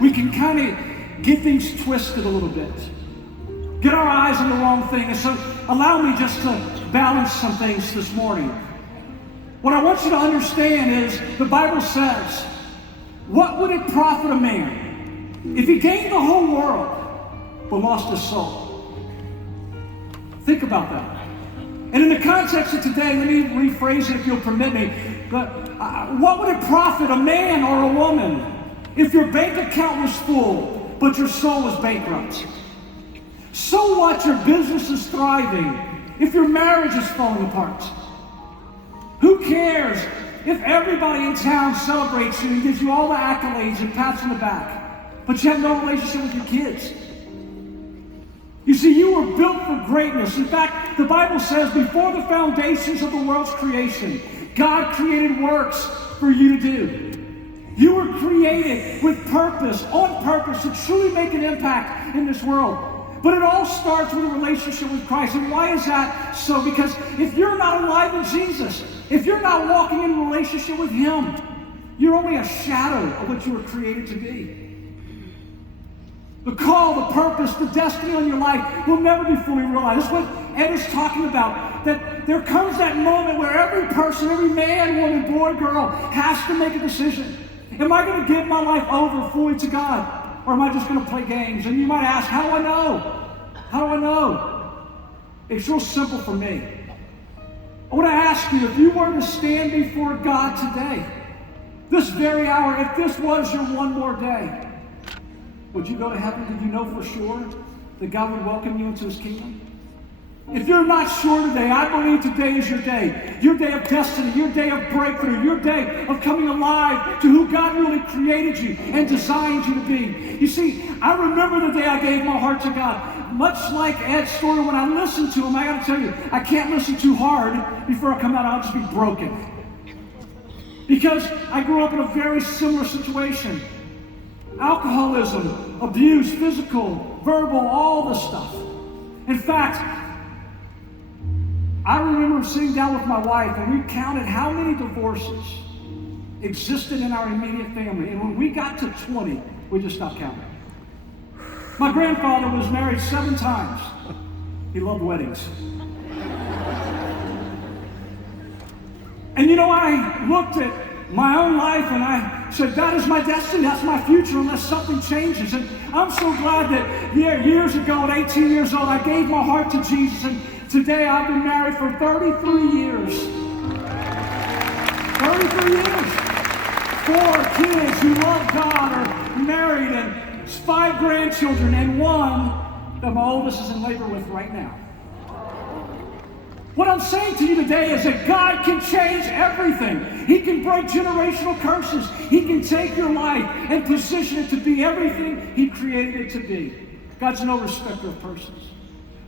we can kind of get things twisted a little bit. Get our eyes on the wrong thing. And so allow me just to balance some things this morning. What I want you to understand is the Bible says, what would it profit a man if he gained the whole world but lost his soul? Think about that. And in the context of today, let me rephrase it if you'll permit me. But what would it profit a man or a woman if your bank account was full but your soul was bankrupt? So what your business is thriving if your marriage is falling apart? Who cares if everybody in town celebrates you and gives you all the accolades and pats on the back, but you have no relationship with your kids? You see, you were built for greatness. In fact, the Bible says before the foundations of the world's creation, God created works for you to do. You were created with purpose, on purpose, to truly make an impact in this world. But it all starts with a relationship with Christ. And why is that so? Because if you're not alive in Jesus, if you're not walking in a relationship with Him, you're only a shadow of what you were created to be. The call, the purpose, the destiny on your life will never be fully realized. That's what Ed is talking about. That there comes that moment where every person, every man, woman, boy, girl has to make a decision. Am I going to give my life over fully to God? Or am I just going to play games? And you might ask, how do I know? How do I know? It's real simple for me. I want to ask you, if you were to stand before God today, this very hour, if this was your one more day, would you go to heaven? Did you know for sure that God would welcome you into His kingdom? If you're not sure today, I believe today is your day of destiny, your day of breakthrough, your day of coming alive to who God really created you and designed you to be. You see, I remember the day I gave my heart to God. Much like Ed's story, when I listen to him, I got to tell you, I can't listen too hard before I come out. I'll just be broken. Because I grew up in a very similar situation. Alcoholism, abuse, physical, verbal, all this stuff. In fact, I remember sitting down with my wife and we counted how many divorces existed in our immediate family. And when we got to 20, we just stopped counting. My grandfather was married 7 times. He loved weddings. And you know, I looked at my own life and I said, that is my destiny, that's my future unless something changes. And I'm so glad that years ago at 18 years old, I gave my heart to Jesus. And today I've been married for 33 years. 33 years. 4 kids who love God are married and 5 grandchildren and one that my oldest is in labor with right now. What I'm saying to you today is that God can change everything. He can break generational curses. He can take your life and position it to be everything He created it to be. God's no respecter of persons.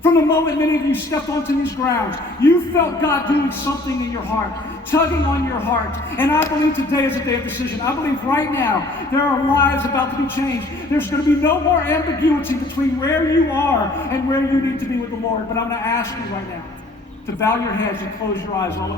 From the moment many of you stepped onto these grounds, you felt God doing something in your heart, tugging on your heart. And I believe today is a day of decision. I believe right now there are lives about to be changed. There's going to be no more ambiguity between where you are and where you need to be with the Lord. But I'm going to ask you right now to bow your heads and close your eyes all